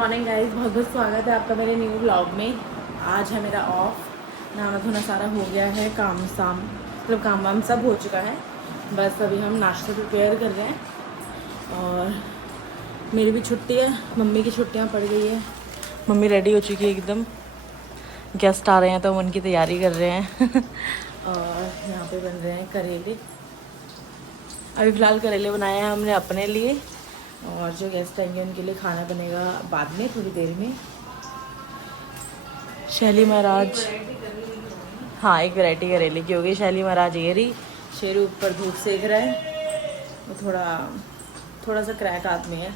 Morning guys, बहुत बहुत स्वागत है आपका मेरे न्यू व्लॉग में। आज है मेरा ऑफ, नहाना धोना सारा हो गया है, काम वाम सब हो चुका है। बस अभी हम नाश्ता प्रिपेयर कर रहे हैं और मेरी भी छुट्टी है, मम्मी की छुट्टियां पड़ गई है। मम्मी रेडी हो चुकी है एकदम, गेस्ट आ रहे हैं तो हम उनकी तैयारी कर रहे हैं और यहाँ पे बन रहे हैं करेले। अभी फ़िलहाल करेले बनाए हैं हमने अपने लिए और जो गेस्ट आएंगे उनके लिए खाना बनेगा बाद में, थोड़ी देर में। शैली महाराज, हाँ एक वैरायटी करेले की होगी। शैली महाराज ये रही, शेरू ऊपर धूप सेक रहा है। वो थोड़ा सा क्रैक आदमी है,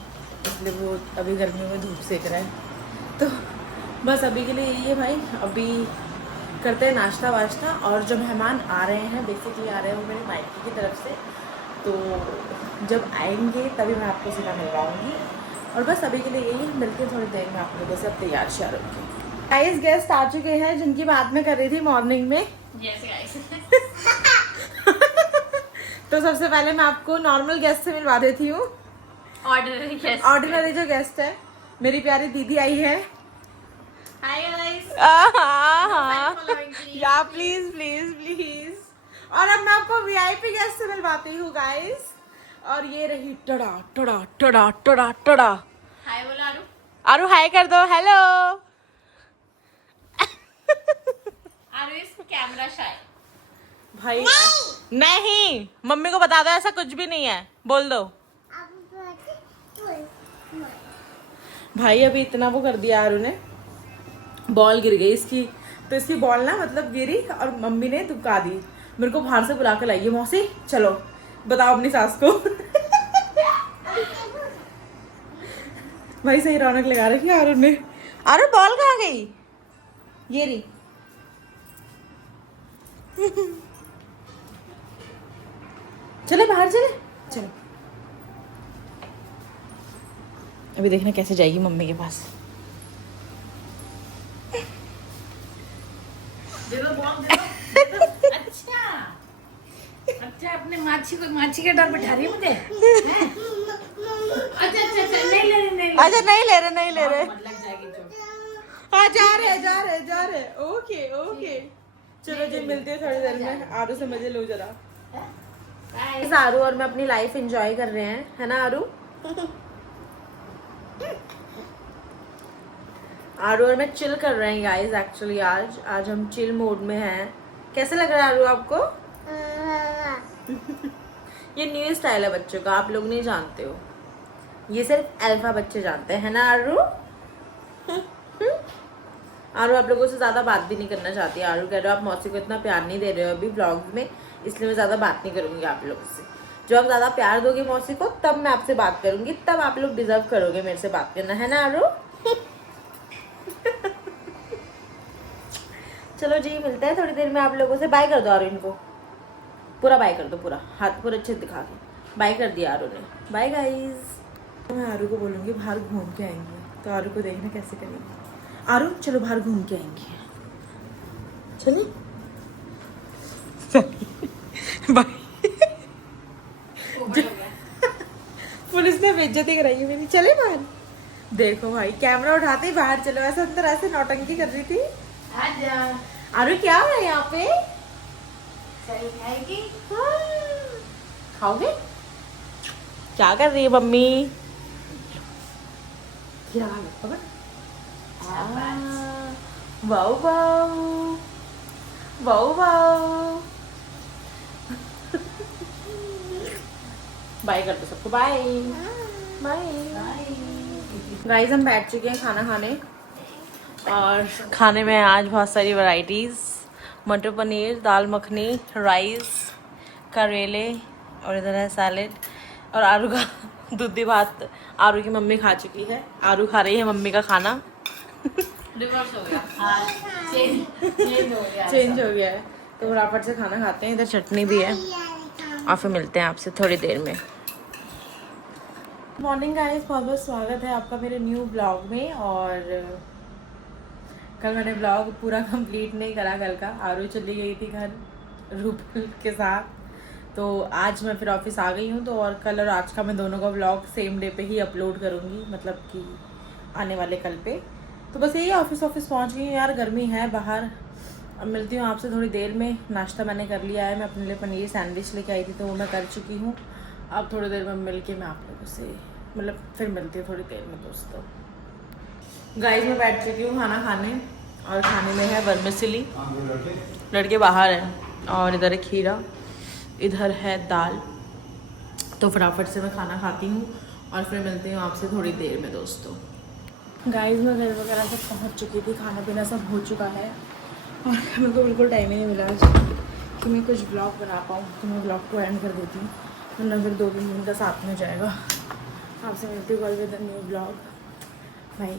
इसलिए वो अभी गर्मी में धूप सेक रहा है। तो बस अभी के लिए यही है भाई। अभी करते हैं नाश्ता वाश्ता, और जो मेहमान आ रहे हैं बेसिकली आ रहे हैं वो मेरे मायके की तरफ से, तो जब आएंगे तभी मैं आपको सीधा मिलवाऊंगी। और बस अभी के लिए यही, मिलते हैं थोड़ी देर में आप लोगों से। अब तैयार श्यार होंगे। गाइस गेस्ट आ चुके हैं जिनकी बात मैं कर रही थी मॉर्निंग में। yes, guys. तो सबसे पहले मैं आपको नॉर्मल गेस्ट से मिलवा देती हूँ। ऑर्डिनरी गेस्ट, ऑर्डिनरी जो गेस्ट है, मेरी प्यारी दीदी आई है। Hi guys. या प्लीज प्लीज प्लीज। और अब मैं आपको वीआईपी गेस्ट से मिलवाती हूँ गाइस। और ये रही टड़ा टड़ा टड़ा टड़ा टड़ा। हाय बोला आरू। आरू हाय कर दो, hello. Aru is camera shy. भाई नहीं, मम्मी को बता दो ऐसा कुछ भी नहीं है, बोल दो। भाई अभी इतना वो कर दिया आरू ने, बॉल गिर गई इसकी, तो इसकी बॉल ना मतलब गिरी और मम्मी ने दुबका दी। मेरे को बाहर से बुला के लाइए, मौसी चलो बताओ अपनी सास को। भाई सही रौनक लगा रखी है आरू ने। आरू बॉल कहाँ गई? ये रही। चले बाहर, चले चलो। अभी देखना कैसे जाएगी मम्मी के पास। दे दो बॉल, दे दो। अच्छा अपने माछी का डर बैठा रही है मुझे। अच्छा नहीं ले रहे। मत लग जाएगी चोट। हाँ जा रहे। ओके चलो जी, मिलते हैं थोड़ी देर में। आरू से मजे लो जरा। आरू और मैं अपनी लाइफ एंजॉय कर रहे हैं, है ना आरू? आरू और मैं चिल कर रहे हैं गाइस। एक्चुअली आज हम चिल मोड में हैं। कैसे लग रहा है आरू आपको? ये न्यू स्टाइल है बच्चों का, आप लोग नहीं जानते हो। ये सिर्फ अल्फा बच्चे जानते हैं ना आरू? आरू आप लोगों से ज़्यादा बात भी नहीं करना चाहती। आरू कह रहे हो आप मौसी को इतना प्यार नहीं दे रहे हो अभी ब्लॉग में, इसलिए मैं ज़्यादा बात नहीं करूँगी आप लोगों से। जब आप ज़्यादा प्यार दोगे मौसी को तब मैं आपसे बात करूँगी, तब आप लोग डिजर्व करोगे मेरे से बात करना, है ना आरू? चलो जी, मिलते हैं थोड़ी देर में आप लोगों से। बाय कर दो आरू इनको, पूरा बाय कर दो, पूरा हाथ पूरा अच्छे दिखा के बाय कर दिया आरू ने। Bye guys. मैं आरू को बोलूँगी बाहर घूम के आएंगे, तो आरू को देखना कैसे करेंगे। आरू चलो बाहर घूम के आएंगे, चले बाय। पुलिस ने बेइज्जती कराई है मेरी। चले बाहर। देखो भाई कैमरा उठाते ही बाहर चलो, ऐसे अंदर ऐसे नौटंकी कर रही थी। आजा आरू क्या हो रहा है यहाँ पे? चल खाएगी। खाओगे? क्या कर रही है mummy? Wow wow wow wow. Bye कर दो सबको, बाय बाय। गाइस हम बैठ चुके हैं खाना खाने, और खाने में आज बहुत सारी वैरायटीज़, मटर पनीर, दाल मखनी, राइस, करेले, और इधर है सैलेड। और आरू का दूधी भात आरू की मम्मी खा चुकी है, आरू खा रही है मम्मी का खाना। रिवर्स हो गया, चेंज हो गया है। तो फटाफट से खाना खाते हैं। इधर चटनी भी है, और फिर मिलते हैं आपसे थोड़ी देर में। मॉर्निंग गाइस, बहुत बहुत स्वागत है आपका मेरे न्यू ब्लॉग में। और कल मैंने ब्लॉग पूरा कंप्लीट नहीं करा कल का, आरू चली गई थी घर रूपल के साथ, तो आज मैं फिर ऑफिस आ गई हूँ। तो और कल और आज का मैं दोनों का व्लॉग सेम डे पे ही अपलोड करूँगी, मतलब कि आने वाले कल पे। तो बस यही ऑफिस पहुंच गई हूँ यार, गर्मी है बाहर। अब मिलती हूँ आपसे थोड़ी देर में। नाश्ता मैंने कर लिया है, मैं अपने लिए पनीर सैंडविच लेके आई थी तो वो मैं कर चुकी हूँ। अब थोड़ी देर में मिल के मैं आप लोगों से मतलब फिर मिलती हूँ थोड़ी देर में दोस्तों। गाइस मैं बैठ चुकी हूँ खाना खाने, और खाने में है वर्मिसेली। लड़के बाहर हैं और इधर है खीरा, इधर है दाल। तो फटाफट से मैं खाना खाती हूँ और फिर मिलती हूँ आपसे थोड़ी देर में दोस्तों। गाइस मैं घर वगैरह सब पहुँच चुकी थी, खाना पीना सब हो चुका है और मेरे को बिल्कुल टाइम ही नहीं मिला आज कि मैं कुछ ब्लॉग बना पाऊँ। तो मैं ब्लॉग को एंड कर देती हूँ, वरना फिर 2-3 दिन का साथ में जाएगा। आपसे मिलती हूँ कल विद न्यू ब्लॉग। बाय।